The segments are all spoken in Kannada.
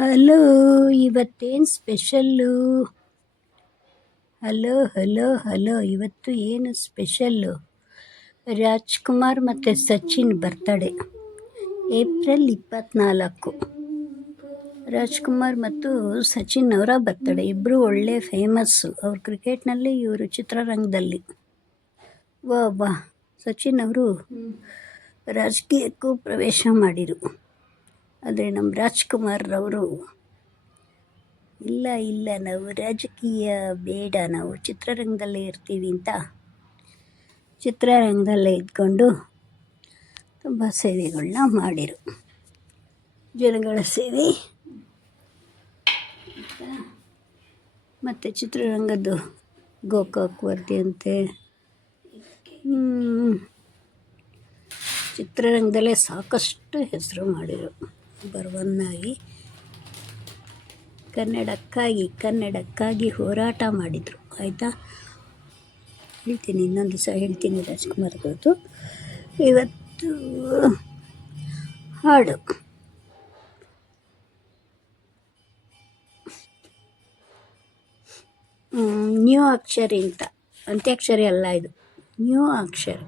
ಹಲೋ, ಇವತ್ತೇನು ಸ್ಪೆಷಲ್ಲು? ಹಲೋ ಹಲೋ ಹಲೋ, ಇವತ್ತು ಏನು ಸ್ಪೆಷಲ್ಲು? ರಾಜ್ಕುಮಾರ್ ಮತ್ತು ಸಚಿನ್ ಬರ್ತಡೇ ಏಪ್ರಿಲ್ 24. ರಾಜ್ಕುಮಾರ್ ಮತ್ತು ಸಚಿನ್ ಅವರ ಬರ್ತಡೇ. ಇಬ್ಬರು ಒಳ್ಳೆ ಫೇಮಸ್ಸು. ಅವರು ಕ್ರಿಕೆಟ್ನಲ್ಲಿ, ಇವರು ಚಿತ್ರರಂಗದಲ್ಲಿ. ವಾ ವಾ. ಸಚಿನ್ ಅವರು ರಾಜಕೀಯಕ್ಕೂ ಪ್ರವೇಶ ಮಾಡಿರು. ಆದರೆ ನಮ್ಮ ರಾಜ್ಕುಮಾರ್ ಅವರು ಇಲ್ಲ ನಾವು ರಾಜಕೀಯ ಬೇಡ, ನಾವು ಚಿತ್ರರಂಗದಲ್ಲೇ ಇರ್ತೀವಿ ಅಂತ ಚಿತ್ರರಂಗದಲ್ಲೇ ಇದ್ಕೊಂಡು ತುಂಬ ಸೇವೆಗಳನ್ನ ಮಾಡಿರು. ಜನಗಳ ಸೇವೆ ಮತ್ತು ಚಿತ್ರರಂಗದ್ದು ಗೋಕಾಕ್ ವರದಿಯಂತೆ ಚಿತ್ರರಂಗದಲ್ಲೇ ಸಾಕಷ್ಟು ಹೆಸರು ಮಾಡಿರು. ಬರುವನ್ನಾಗಿ ಕನ್ನಡಕ್ಕಾಗಿ ಹೋರಾಟ ಮಾಡಿದರು. ಆಯಿತಾ, ಹೇಳ್ತೀನಿ, ಇನ್ನೊಂದು ದಿವಸ ಹೇಳ್ತೀನಿ ರಾಜ್ಕುಮಾರ್ದು. ಇವತ್ತು ಹಾಡು ನ್ಯೂ ಅಕ್ಷರಿ ಅಂತ. ಅಂತ್ಯಾಕ್ಷರಿ ಅಲ್ಲ ಇದು, ನ್ಯೂ ಅಕ್ಷರಿ.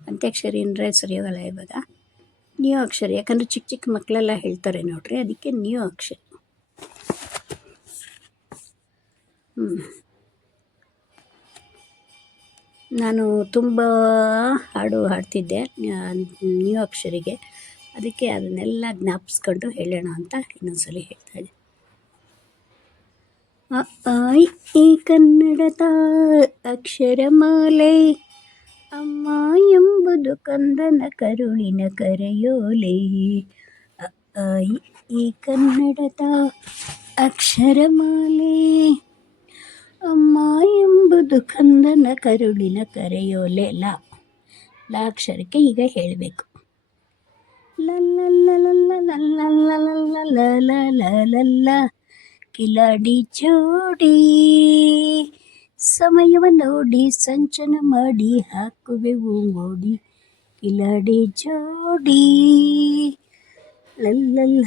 ಅಂತ್ಯಾಕ್ಷರಿ ಅಂದರೆ ಸರಿಯಾಗಲ್ಲ ಇವಾಗ. ನ್ಯೂ ಅಕ್ಷರಿ, ಯಾಕಂದರೆ ಚಿಕ್ಕ ಚಿಕ್ಕ ಮಕ್ಕಳೆಲ್ಲ ಹೇಳ್ತಾರೆ ನೋಡ್ರಿ, ಅದಕ್ಕೆ ನ್ಯೂ ಅಕ್ಷರಿ. ನಾನು ತುಂಬ ಹಾಡು ಹಾಡ್ತಿದ್ದೆ ನ್ಯೂ ಅಕ್ಷರಿಗೆ, ಅದಕ್ಕೆ ಅದನ್ನೆಲ್ಲ ಜ್ಞಾಪಿಸ್ಕೊಂಡು ಹೇಳೋಣ ಅಂತ ಇನ್ನೊಂದ್ಸಲಿ ಹೇಳ್ತಾಯಿದ್ದೆ. ಈ ಕನ್ನಡದ ಅಕ್ಷರಮಾಲೆ, ಅಮ್ಮ ಎಂಬುದು ಕಂದನ ಕರುಳಿನ ಕರೆಯೋಲೆ. ಈ ಕನ್ನಡದ ಅಕ್ಷರಮಾಲೆ, ಅಮ್ಮ ಎಂಬುದು ಕಂದನ ಕರುಳಿನ ಕರೆಯೋಲೆ. ಲ ಅಕ್ಷರಕ್ಕೆ ಈಗ ಹೇಳಬೇಕು. ಲಲ್ಲ ಕಿಲಾಡಿ ಜೋಡಿ, ಸಮಯವ ನೋಡಿ ಸಂಚನ ಮಾಡಿ ಹಾಕುವೆವು ಮೋಡಿ. ಕಿಲಾಡಿ ಜೋಡಿ ಲಲ್ಲ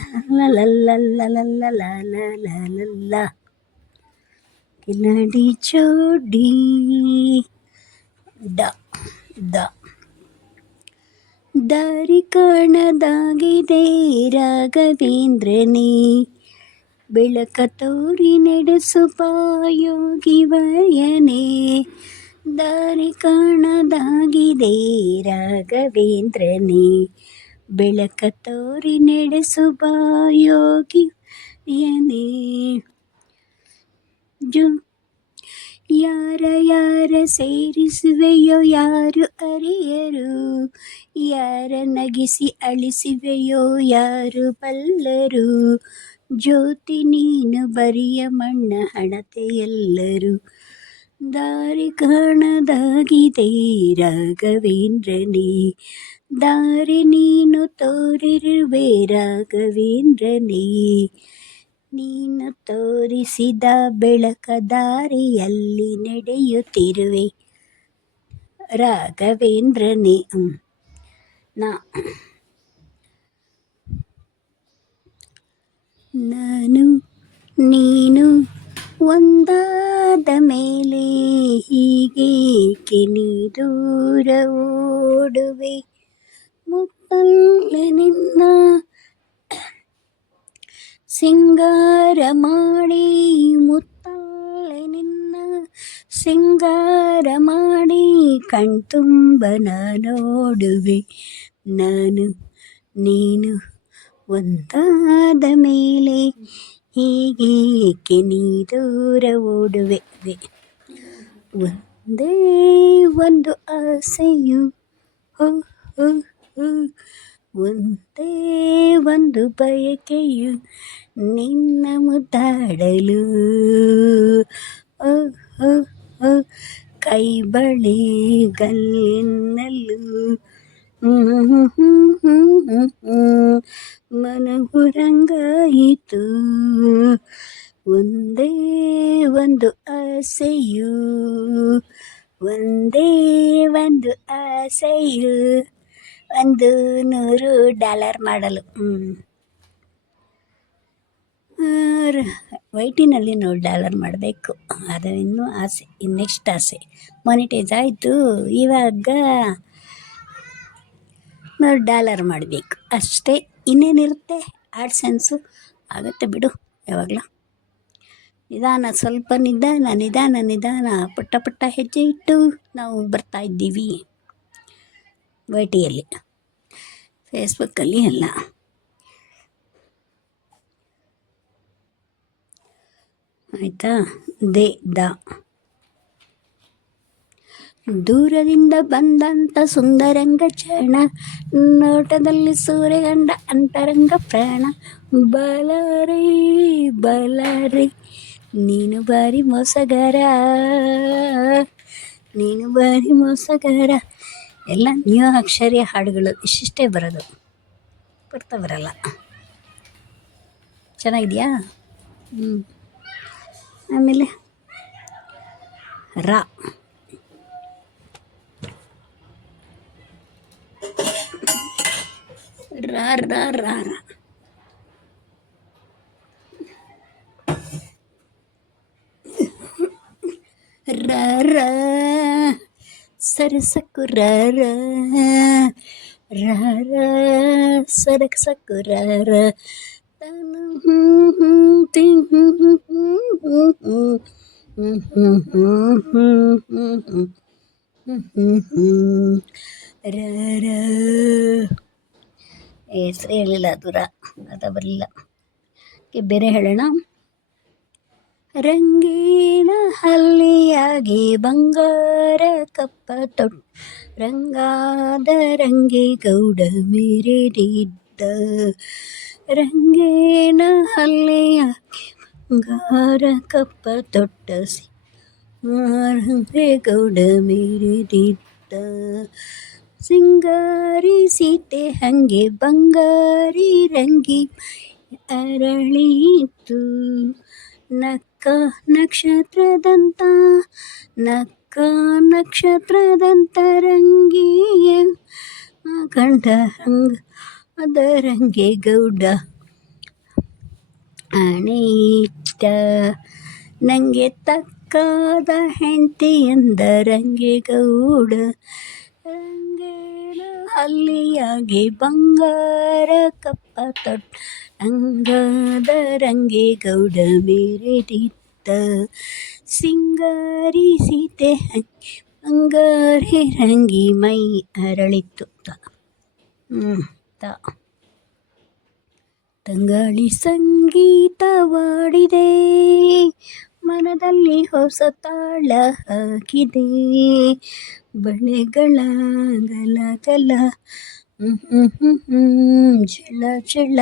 ಕಿಲಾಡಿ ಜೋಡಿ. ದಾರಿ ಕಾಣದಾಗಿದೆ ರಾಘವೇಂದ್ರನೇ, ಬೆಳಕ ತೋರಿ ನಡೆಸುವ ಯೋಗಿವರ್ಯನೇ. ದಾರಿ ಕಾಣದಾಗಿದೆ ರಾಘವೇಂದ್ರನೇ, ಬೆಳಕ ತೋರಿ ನಡೆಸುವ ಯೋಗಿವರ್ಯನೇ. ಯಾರ ಸೇರಿಸುವೆಯೋ ಯಾರು ಅರಿಯರು, ಯಾರ ನಗಿಸಿ ಅಳಿಸುವೆಯೋ ಯಾರು ಬಲ್ಲರು. ಜ್ಯೋತಿ ನೀನು ಬರಿಯ ಮಣ್ಣ ಹಣತೆಯೆಲ್ಲರು, ದಾರಿ ಕಾಣದಾಗಿದೆ ರಾಘವೇಂದ್ರನೇ. ದಾರಿ ನೀನು ತೋರಿರುವೆ ರಾಘವೇಂದ್ರನೇ, ನೀನು ತೋರಿಸಿದ ಬೆಳಕ ದಾರಿಯಲ್ಲಿ ನಡೆಯುತ್ತಿರುವೆ ರಾಘವೇಂದ್ರನೇ. ನಾನು ನೀನು ಒಂದಾದ ಮೇಲೆ ಹೀಗೇಕೆ ನೀ ದೂರ ಓಡುವೆ. ಮುತ್ತಲ್ಲ ನಿನ್ನ ಸಿಂಗಾರ ಮಾಡಿ, ಮುತ್ತಲ್ಲ ನಿನ್ನ ಸಿಂಗಾರ ಮಾಡಿ, ಕಣ್ತುಂಬ ನೋಡುವೆ. ನಾನು ನೀನು ಒಂದಾದ ಮೇಲೆ ಹೀಗೇಕೆ ನೀ ದೂರ ಓಡುವೆ. ಒಂದೇ ಒಂದು ಆಸೆಯು, ಒಂದೇ ಒಂದು ಬಯಕೆಯು, ನಿನ್ನ ಮುದ್ದಾಡಲು. ಕೈ ಬಳೆಗಲ್ಲೂ ಮನವು ರಂಗಾಯಿತು. ಒಂದೇ ಒಂದು ಆಸೆಯು, ಒಂದೇ ಒಂದು ಆಸೆಯು, $100 ಮಾಡಲು. ವೈಟಿನಲ್ಲಿ ನಾವು ಡಾಲರ್ ಮಾಡಬೇಕು, ಅದು ಇನ್ನೂ ಆಸೆ, ನೆಕ್ಸ್ಟ್ ಆಸೆ. ಮಾನಿಟೈಸ್ ಆಯಿತು, ಇವಾಗ ನಾವು ಡಾಲರ್ ಮಾಡಬೇಕು ಅಷ್ಟೇ. ಇನ್ನೇನಿರುತ್ತೆ, ಆಡ್ಸೆನ್ಸು ಆಗುತ್ತೆ ಬಿಡು ಯಾವಾಗಲೂ. ನಿಧಾನ, ಸ್ವಲ್ಪ ನಿಧಾನ ನಿಧಾನ ನಿಧಾನ, ಪುಟ್ಟ ಪುಟ್ಟ ಹೆಜ್ಜೆ ಇಟ್ಟು ನಾವು ಬರ್ತಾಯಿದ್ದೀವಿ ವೈಟಿಯಲ್ಲಿ, ಫೇಸ್ಬುಕ್ಕಲ್ಲಿ ಎಲ್ಲ. ಆಯಿತಾ? ದ ದೂರದಿಂದ ಬಂದಂಥ ಸುಂದರಂಗ ಚರಣ, ನೋಟದಲ್ಲಿ ಸೂರ್ಯಗಂಡ ಅಂತರಂಗ ಪ್ರಾಣ. ಬಲಾರಿ ಬಲಾರಿ ನೀನು ಬಾರಿ ಮೋಸಗಾರ, ನೀನು ಬಾರಿ ಮೋಸಗಾರ. ಎಲ್ಲ ನ್ಯೂ ಅಕ್ಷರ ಹಾಡುಗಳು ಇಷ್ಟಿಷ್ಟೇ ಬರೋದು, ಬರ್ತಾ ಬರಲ್ಲ. ಚೆನ್ನಾಗಿದೆಯಾ? ಆಮೇಲೆ ರಾ ರಾ ರಾ ರಾ ರಾ ರಾ ರಾ ಸರಸಕ್ಕು ರಾ ರಾ ರಾ ರಾ ಸರಸಕ್ಕು ರಾ ರಾ ಹೆಸರು ಹೇಳಿಲ್ಲ, ದೂರ ಅದ ಬರಲಿಲ್ಲ. ಬೇರೆ ಹೇಳೋಣ. ರಂಗೇನ ಹಲ್ಲಿಯಾಗಿ ಬಂಗಾರ ಕಪ್ಪ ತೊಟ್ಟು, ರಂಗಾದ ರಂಗೆ ಗೌಡ ಮೆರೆದಿದ್ದ. ರಂಗೇನ ಹಲ್ಲಿಯಾಗಿ ಬಂಗಾರ ಕಪ್ಪ ತೊಟ್ಟ, ರಂಗೆ ಗೌಡ ಮೆರೆದಿದ್ದ. ಸಿಂಗಾರಿ ಸೀತೆ ಹಂಗೆ ಬಂಗಾರಿ ರಂಗಿ ಅರಳಿತು, ನಕ್ಕ ನಕ್ಷತ್ರದಂತ ನಕ್ಕ ನಕ್ಷತ್ರದಂತ ರಂಗಿಯ ಕಂಡ ಹಂಗ ಅದರಂಗೆ ಗೌಡ ಅಣೆಯಿಟ್ಟ. ನಂಗೆ ತಕ್ಕಾದ ಹೆಂಡತಿ ಎಂದರಂಗೆ ಗೌಡ, ರಂಗೇನ ಹಲ್ಲಿಯಾಗಿ ಬಂಗಾರ ಕಪ್ಪ ತೊಟ್ಟ, ರಂಗಾದ ರಂಗೆ ಗೌಡ ಮೆರೆದಿದ್ದ. ಸಿಂಗಾರಿ ಸೀತೆ ಹಂಗೆ ಬಂಗಾರಿ ರಂಗಿ ಮೈ ಅರಳಿತು. ತಂಗಾಳಿ ಸಂಗೀತವಾಡಿದೆ, ಮನದಲ್ಲಿ ಹೊಸ ತಾಳ ಹಾಕಿದೆ. ಬಳೆಗಳ ಗಲ ಗಲ ಜಳ ಜಳ,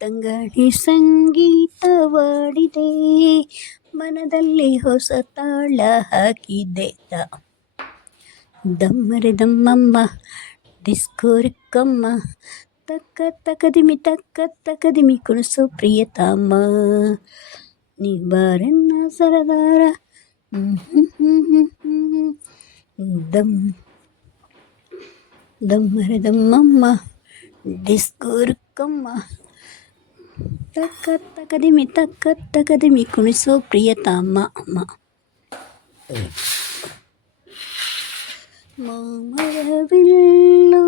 ತಂಗಾಳಿ ಸಂಗೀತವಾಡಿದೆ, ಮನದಲ್ಲಿ ಹೊಸ ತಾಳ ಹಾಕಿದೆ. ದಮ್ಮರೆ ದಮ್ಮಮ್ಮ ಡಿಸ್ಕೋರಿಕ್ಕಮ್ಮ, ತಕ್ಕ ತಕದಿಮಿ ಕುಣಿಸು ಪ್ರಿಯತಮ್ಮ, ನೀ ಬಾರನ್ನ ಸರದಾರ. ದಮ್ಮರೆ ದಮ್ಮಮ್ಮ ಡಿಸ್ಕೋರಿಕ್ಕಮ್ಮ, ತಕ್ಕ ತಕದಿಮಿ ಕುಣಿಸು ಪ್ರಿಯತಮ್ಮ. ಮಾಮರವಿಲ್ಲೋ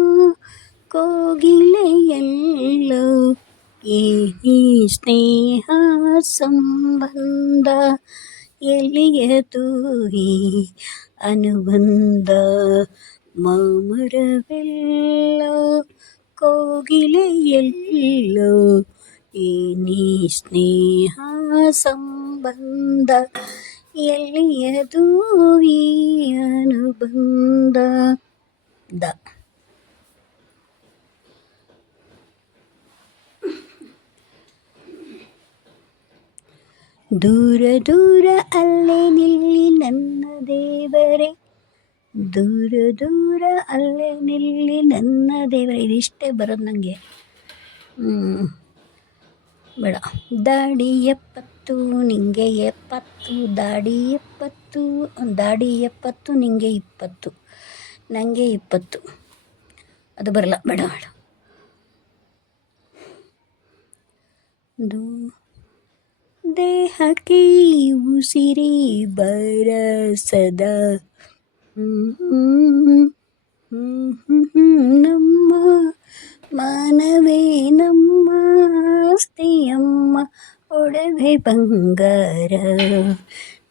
ಕೋಗಿಲೆಯಲ್ಲೋ, ಏನಿ ಸ್ನೇಹ ಸಂಬಂಧ, ಎಲ್ಲಿಯದು ಈ ಅನುಬಂಧ. ಮಾಮರವಿಲ್ಲೋ ಕೋಗಿಲೆಯಲ್ಲೋ, ಏನಿ ಸ್ನೇಹ ಸಂಬಂಧ, ಎಲ್ಲಿಯದು ಈ ಅನುಬಂಧ. ದೂರ ದೂರ ಅಲ್ಲೇ ನಿಲ್ಲಿ ನನ್ನ ದೇವರೇ, ದೂರ ದೂರ ಅಲ್ಲೇ ನಿಲ್ಲಿ ನನ್ನ ದೇವರೇ. ಇದಿಷ್ಟೇ ಬರೋದು ನನಗೆ, ಬೇಡ. ದಾಡಿ 70 ನಿಂಗೆ 70, ದಾಡಿ 70 ನಿಂಗೆ 20, ನನಗೆ 20. ಅದು ಬರಲ್ಲ, ಬೇಡ ಬೇಡ. ದು ದೇಹಕ್ಕೆ ಉಸಿರಿ ಬರಸದ ನಮ್ಮ ಮಾನವೇ ನಮ್ಮ ಆಸ್ತಿಯಮ್ಮ ಒಡವೆ ಬಂಗಾರ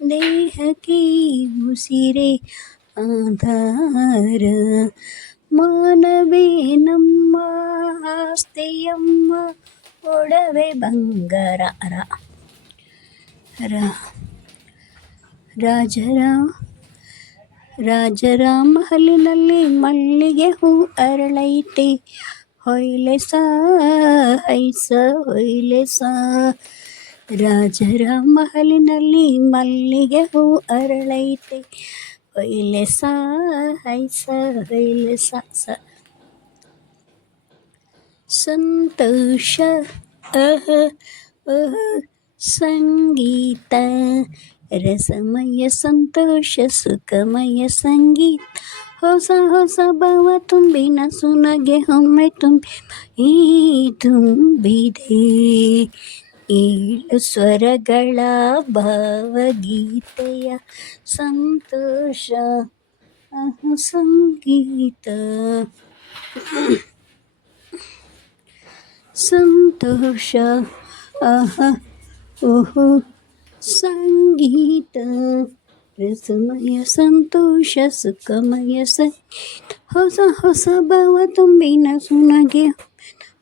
ದೇಹಕ್ಕೆ ಉಸಿರೇ ಆಧಾರ ಮಾನವೇ ನಮ್ಮ ಆಸ್ತಿಯಮ್ಮ ಒಡವೆ ಬಂಗಾರ ರಾಜರ ಮಹಲಿನಲ್ಲಿ ಮಲ್ಲಿಗೆ ಹೂ ಅರಳೈತೆ ಹೊಯ್ಲೆ ಸಾ ಹೈಸ ಹೊಯ್ಲೆ ಸಾ ರಾಜರ ಮಹಲಿನಲ್ಲಿ ಮಲ್ಲಿಗೆ ಹೂ ಅರಳೈತೆ ಹೊಯ್ಲೆ ಸಾ ಹೈಸ ಹೊಯ್ಲೆ ಸಾ ಸಂತೋಷ ಸಂಗೀತ ರಸಮಯ ಸಂತೋಷ ಸುಖಮಯ ಸಂಗೀತ ಹೊಸ ಹೊಸ ಭಾವ ತುಂಬಿನ ಸುನಗೆ ಒಮ್ಮೆ ತುಂಬಿ ತುಂಬಿದೆ ಏಳು ಸ್ವರಗಳ ಭಾವಗೀತೆಯ ಸಂತೋಷ ಸಂಗೀತ ಸಂತೋಷ ಓಹೋ ಸಂಗೀತ ರಸಮಯ ಸಂತೋಷ ಸುಖಮಯ ಸಂಗೀತ ಹೊಸ ಹೊಸ ಭಾವ ತುಂಬಿನ ಸುನಗೆ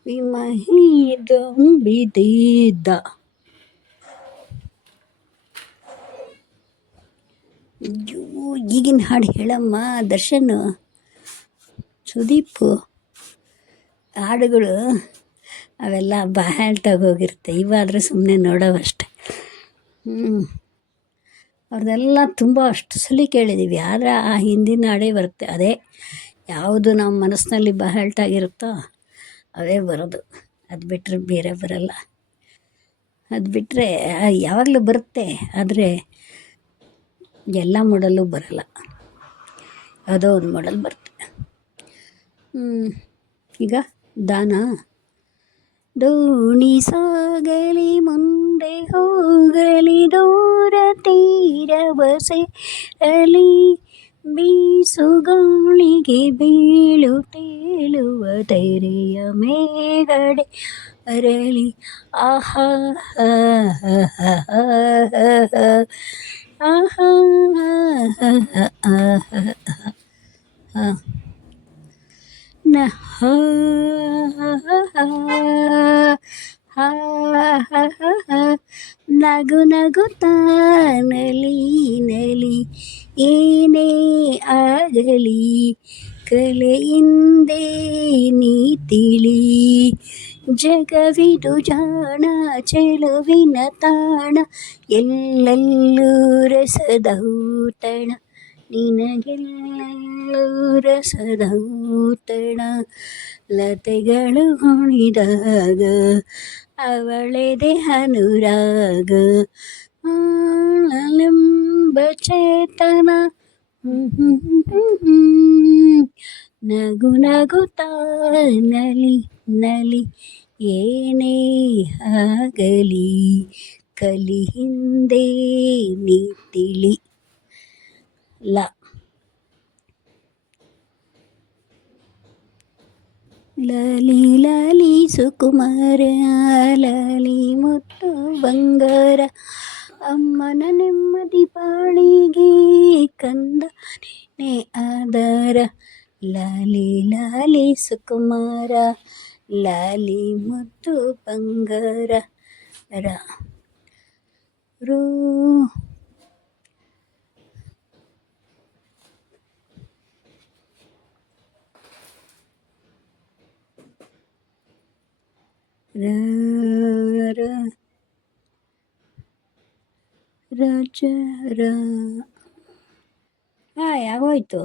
ವಿಮಹಿ ತುಂಬಿದ ಈಗಿನ ಹಾಡು ಹೇಳಮ್ಮ ದರ್ಶನ್ ಸುದೀಪ್ ಹಾಡುಗಳು ಅವೆಲ್ಲ ಬಾಯಾಳ್ತಾಗ ಹೋಗಿರುತ್ತೆ ಇವಾದರೆ ಸುಮ್ಮನೆ ನೋಡೋವಷ್ಟೆ ಅವ್ರದ್ದೆಲ್ಲ ತುಂಬ ಅಷ್ಟು ಸಲ ಕೇಳಿದ್ದೀವಿ ಆದರೆ ಆ ಹಿಂದಿನ ಹಾಡೇ ಬರುತ್ತೆ ಅದೇ ಯಾವುದು ನಮ್ಮ ಮನಸ್ಸಿನಲ್ಲಿ ಬಾಯಾಳ್ತಾಗಿರುತ್ತೋ ಅವೇ ಬರೋದು ಅದು ಬಿಟ್ಟರೆ ಬೇರೆ ಬರಲ್ಲ ಅದು ಬಿಟ್ಟರೆ ಯಾವಾಗಲೂ ಬರುತ್ತೆ ಆದರೆ ಎಲ್ಲ ಮಾಡಲು ಬರಲ್ಲ ಯಾವುದೋ ಒಂದು ಮಾಡಲ್ ಬರುತ್ತೆ ಈಗ ದಾನ ದೋಣಿ ಸಾಗಲಿ ಮುಂದೆ ಹೋಗಲಿ ದೂರ ತೀರವ ಸೇರಲಿ ಬೀಸುಗಾಳಿಗೆ ಬೀಳು ತೇಲುವ ತೆರೆಯ ಮೇಗಡೆ ಅರಳಿ ಆಹಾ ಆಹಾ ನಗು ನಗುತ್ತಾ ನಲಿ ಏನೇ ಆಗಲಿ ಕಲೆಯಿಂದೇ ನೀ ತಿಳಿ ಜಗವಿದು ಜಾಣ ಚೆಲುವಿನ ತಾಣ ಎಲ್ಲೆಲ್ಲೂ ರಸದೌತಣ ನಿನಗೆಲ್ಲೂ ರಸದೌತಣ ಲತೆಗಳು ಹೊಣಿದಾಗ ಅವಳೆದೆ ಅನುರಾಗ ಆಳಲೆಂಬ ಚೇತನ ನಗು ನಗುತ್ತಾ ನಲಿ ಏನೇ ಆಗಲಿ ಕಲಿ ಹಿಂದೆ ನೀ ತಿಳಿ ಲಾಲಿ ಲಾಲಿ ಸುಕುಮಾರ ಲಾಲಿ ಮುತ್ತು ಬಂಗಾರ ಅಮ್ಮನ ನೆಮ್ಮದಿ ಬಾಳಿಗೆ ಕಂದನೇ ಆಧಾರ ಲಾಲಿ ಲಾಲಿ ಸುಕುಮಾರ ಲಾಲಿ ಮುತ್ತು ಬಂಗಾರ ರೂ ರಾಜ ಯಾಗೋಯ್ತು